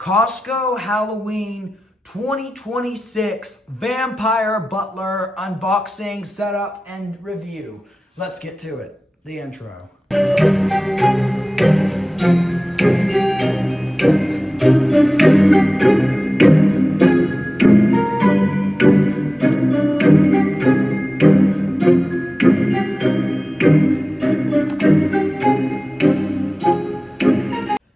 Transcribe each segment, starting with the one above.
Costco Halloween 2026 Vampire Butler unboxing, setup, and review. Let's get to it. The intro.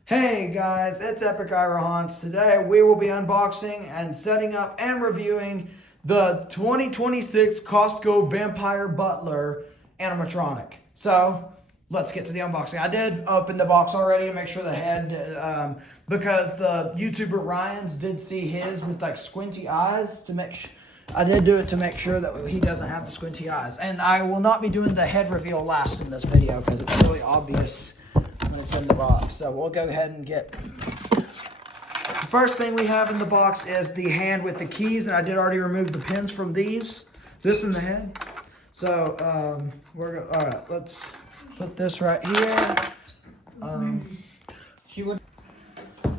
Hey guys, it's Epic Ira Haunts. Today we will be unboxing and setting up and reviewing the 2026 Costco Vampire Butler animatronic. So let's get to the unboxing. I did open the box already to make sure the head, because the YouTuber Ryan's did see his with like squinty eyes to make. I did do it to make sure that he doesn't have the squinty eyes. And I will not be doing the head reveal last in this video because it's really obvious when it's in the box. So we'll go ahead and get the first thing we have in the box is the hand with the keys, and I did already remove the pins from this in the head. So we're gonna, all right, let's put this right here. All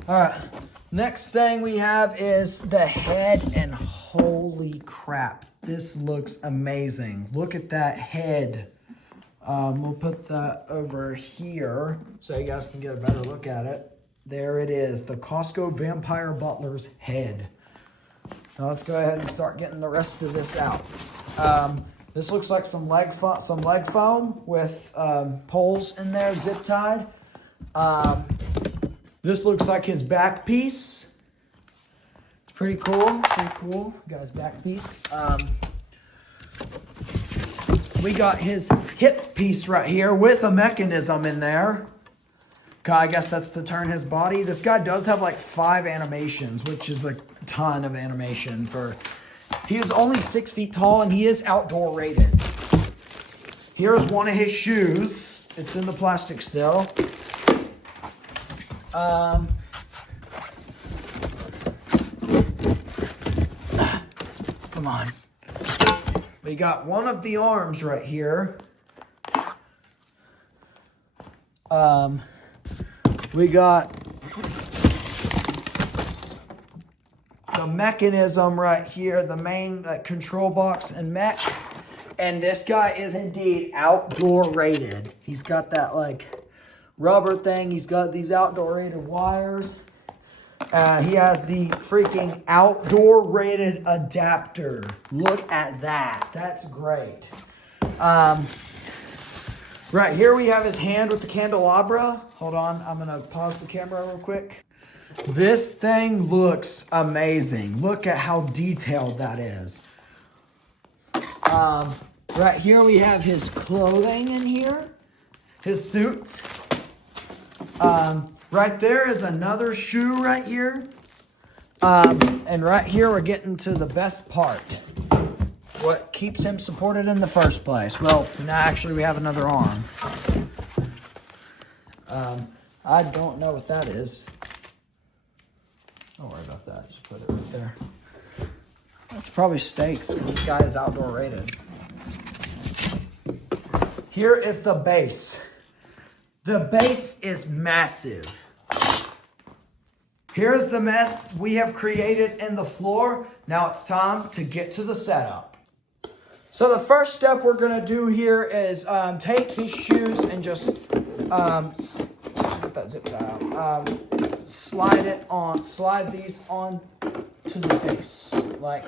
right, next thing we have is the head, and holy crap, this looks amazing. Look at that head. We'll put that over here so you guys can get a better look at it. There it is, the Costco Vampire Butler's head. Now let's go ahead and start getting the rest of this out. This looks like some leg foam with poles in there, zip tied. This looks like his back piece. It's pretty cool, guys, back piece. We got his hip piece right here with a mechanism in there. I guess that's to turn his body. This guy does have like 5 animations, which is a ton of animation for... He is only 6 feet tall and he is outdoor rated. Here's one of his shoes. It's in the plastic still. Come on. We got one of the arms right here. We got the mechanism right here, the main control box and mech. And this guy is indeed outdoor rated. He's got that like rubber thing. He's got these outdoor rated wires. He has the freaking outdoor rated adapter. Look at that. That's great. Right here we have his hand with the candelabra. Hold on, I'm gonna pause the camera real quick. This thing looks amazing. Look at how detailed that is. Right here we have his clothing in here, his suit. Right there is another shoe right here. And right here we're getting to the best part. What keeps him supported in the first place? Well, now actually we have another arm. I don't know what that is. Don't worry about that. Just put it right there. That's probably stakes because this guy is outdoor rated. Here is the base. The base is massive. Here's the mess we have created in the floor. Now it's time to get to the setup. So the first step we're gonna do here is take his shoes and just get that zip tie out. Slide these on to the base, like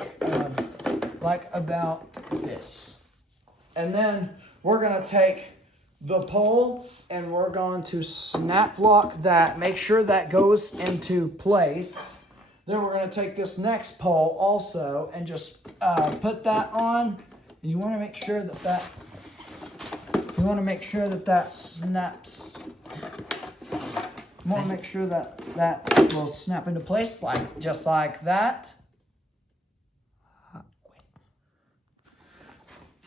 about this. And then we're gonna take the pole and we're going to snap lock that, make sure that goes into place. Then we're going to take this next pole also and just put that on. And you want to make sure that snaps. You want to make sure that will snap into place just like that.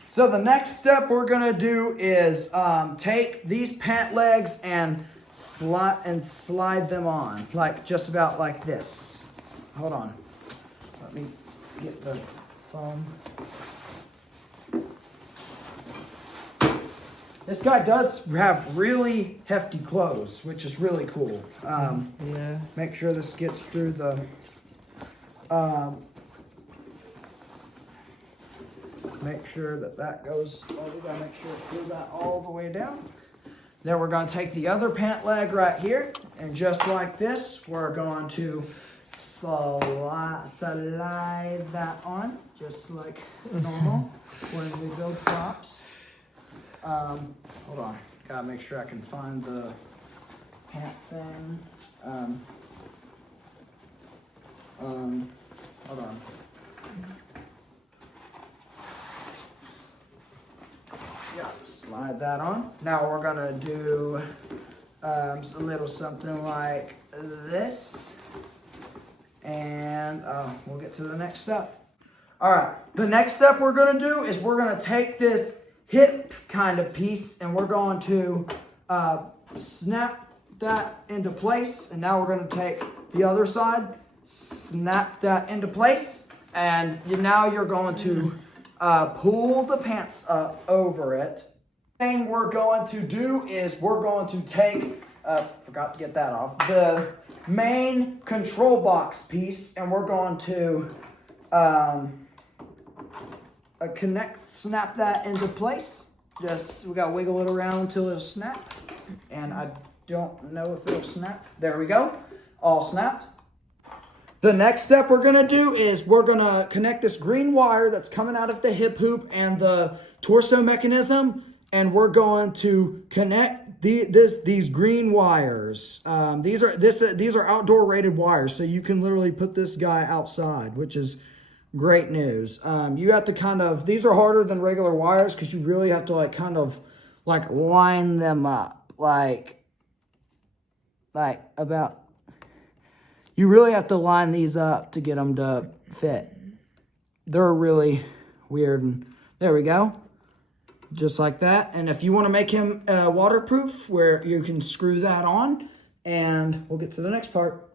So the next step we're gonna do is take these pant legs and slide them on, like just about like this. Hold on, let me get the foam. This guy does have really hefty clothes, which is really cool. Yeah. Make sure this gets through the... make sure that goes... Oh, we gotta make sure to glue that all the way down. Then we're gonna take the other pant leg right here, and just like this, we're going to slide that on, just like normal when we build props. Hold on, gotta make sure I can find the pant thing. Hold on. Yeah, slide that on. Now we're gonna do a little something like this. And we'll get to the next step. All right, the next step we're gonna do is we're gonna take this hip kind of piece and we're going to snap that into place. And now we're gonna take the other side, snap that into place. And now you're going to pull the pants up over it. The thing we're going to do is we're going to take, forgot to get that off, the main control box piece, and we're going to snap that into place. Just, we gotta wiggle it around until it'll snap. And I don't know if it'll snap. There we go, all snapped. The next step we're gonna do is we're gonna connect this green wire that's coming out of the hip hoop and the torso mechanism, and we're going to connect these green wires. These are outdoor rated wires, so you can literally put this guy outside, which is great news. You have to kind of, these are harder than regular wires because you really have to like kind of like line them up, like about. You really have to line these up to get them to fit. They're really weird. And there we go. Just like that. And if you want to make him waterproof, where you can screw that on, and we'll get to the next part.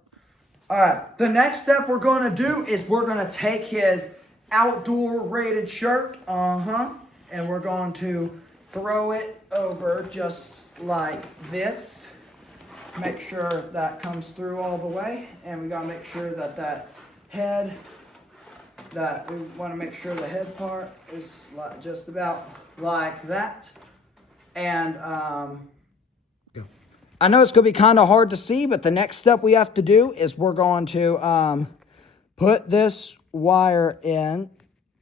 All right, the next step we're going to do is we're going to take his outdoor rated shirt, and we're going to throw it over just like this. Make sure that comes through all the way, and we got to make sure that we want to make sure the head part is like, just about like that. And I know it's going to be kind of hard to see, but the next step we have to do is we're going to put this wire in.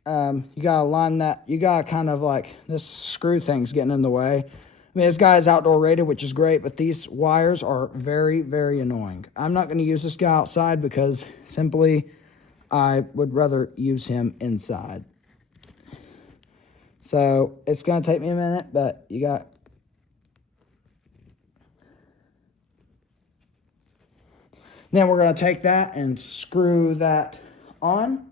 You got to line that. You got to kind of like, this screw thing's getting in the way. I mean, this guy is outdoor rated, which is great, but these wires are very, very annoying. I'm not going to use this guy outside because simply I would rather use him inside. So it's going to take me a minute, but you got... Then we're going to take that and screw that on.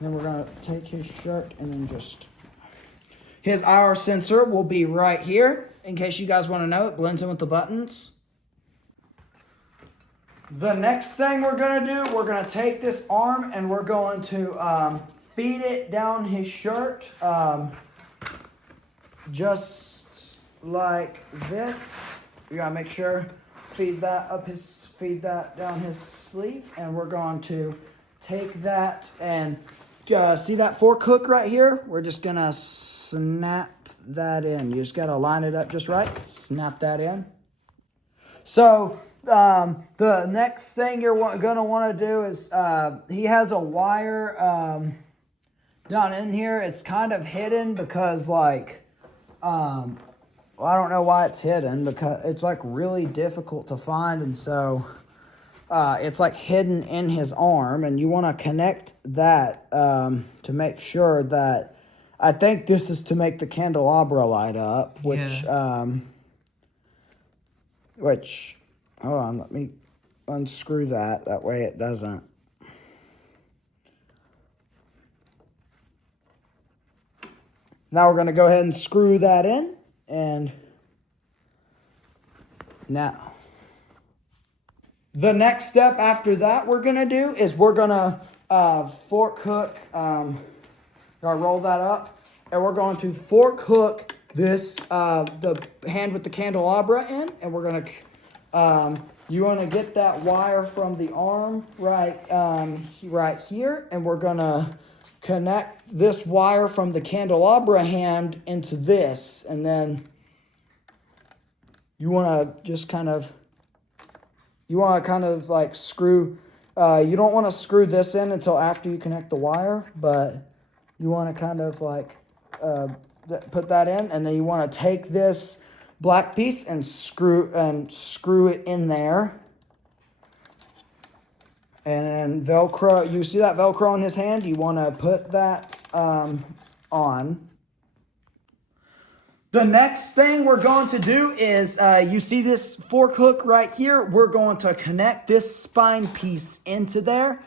Then we're going to take his shirt and then just... His IR sensor will be right here. In case you guys want to know, it blends in with the buttons. The next thing we're going to do, we're going to take this arm and we're going to feed it down his shirt. Just like this. We got to make sure, feed that down his sleeve. And we're going to take that and see that fork hook right here? We're just going to snap that in. You just got to line it up just right. Snap that in. So the next thing you're going to want to do is he has a wire down in here. It's kind of hidden because like well, I don't know why it's hidden, because it's like really difficult to find, and so it's like hidden in his arm, and you want to connect that to make sure that, I think this is to make the candelabra light up, which, hold on, let me unscrew that. That way it doesn't. Now we're going to go ahead and screw that in, and now the next step after that we're going to do is we're going to fork hook, roll that up, and we're going to fork hook this the hand with the candelabra in, and we're gonna you want to get that wire from the arm right here, and we're gonna connect this wire from the candelabra hand into this, and then you want to just kind of like screw. You don't want to screw this in until after you connect the wire, but you want to kind of like put that in, and then you want to take this black piece and screw it in there. And Velcro, you see that Velcro in his hand? You want to put that on. The next thing we're going to do is, you see this fork hook right here? We're going to connect this spine piece into there,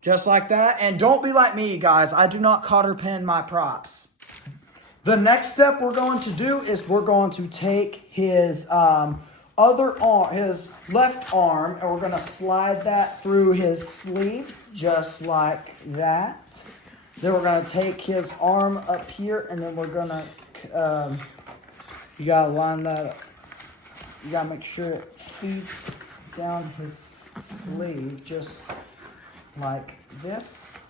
just like that. And don't be like me, guys. I do not cotter pin my props. The next step we're going to do is we're going to take his other arm, his left arm, and we're going to slide that through his sleeve, just like that. Then we're going to take his arm up here, and then we're going to, you got to line that up. You got to make sure it feeds down his sleeve, just like this.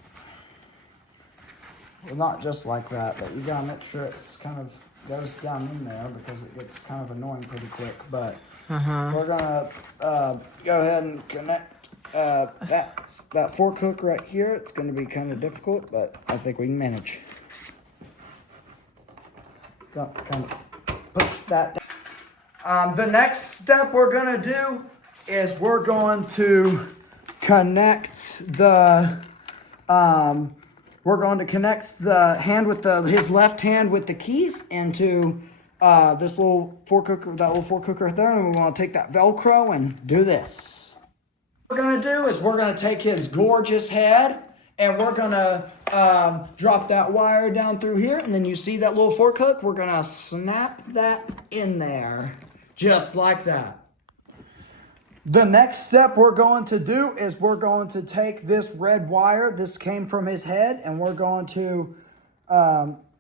Well, not just like that, but you got to make sure it's kind of goes down in there because it gets kind of annoying pretty quick. But we're going to go ahead and connect that fork hook right here. It's going to be kind of difficult, but I think we can manage. Kind of push that down. The next step we're going to do is we're going to connect the hand with his left hand with the keys into this little fork hook, that little fork hook right there, and we want to take that Velcro and do this. What we're going to do is we're going to take his gorgeous head, and we're going to drop that wire down through here, and then you see that little fork hook? We're going to snap that in there, just like that. The next step we're going to do is we're going to take this red wire, this came from his head, and we're going to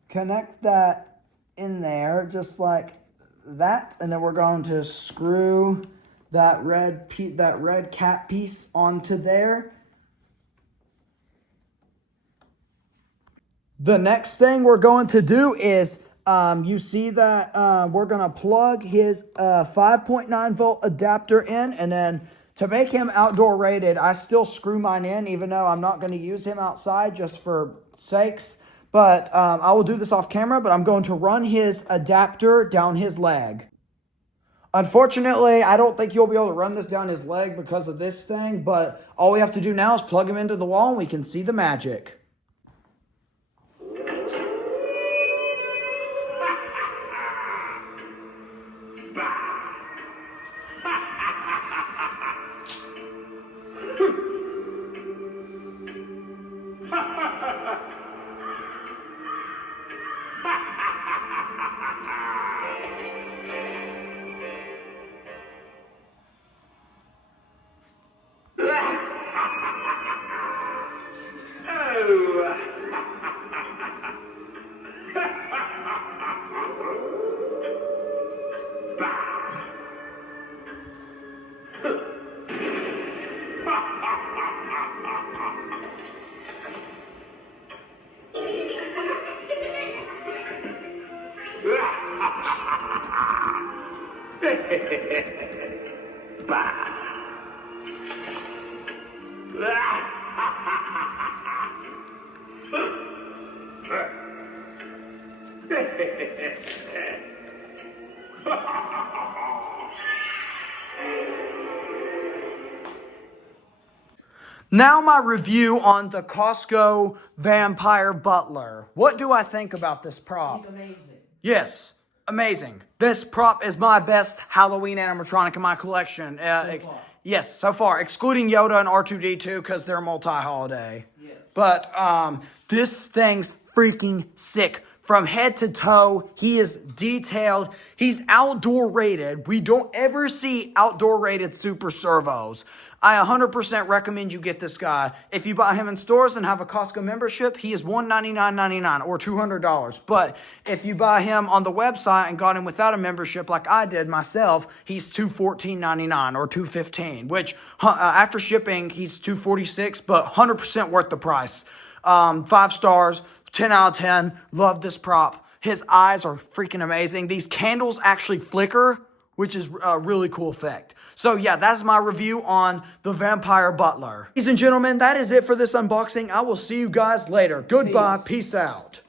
connect that in there, just like that, and then we're going to screw that red cap piece onto there. The next thing we're going to do is, you see that we're going to plug his 5.9 volt adapter in, and then to make him outdoor rated, I still screw mine in, even though I'm not going to use him outside just for sakes. But I will do this off camera, but I'm going to run his adapter down his leg. Unfortunately, I don't think you'll be able to run this down his leg because of this thing, but all we have to do now is plug him into the wall and we can see the magic. Now my review on the Costco Vampire Butler. What do I think about this prop? He's amazing. Yes, amazing. This prop is my best Halloween animatronic in my collection. So far. Yes, so far, excluding Yoda and R2-D2 because they're multi-holiday. Yeah. But this thing's freaking sick. From head to toe, he is detailed. He's outdoor rated. We don't ever see outdoor rated super servos. I 100% recommend you get this guy. If you buy him in stores and have a Costco membership, he is $199.99 or $200. But if you buy him on the website and got him without a membership like I did myself, he's $214.99 or $215, which after shipping, he's $246, but 100% worth the price. 5 stars, 10 out of 10. Love this prop. His eyes are freaking amazing. These candles actually flicker, which is a really cool effect. So yeah, that's my review on the Vampire Butler. Ladies and gentlemen, that is it for this unboxing. I will see you guys later. Goodbye. Peace out.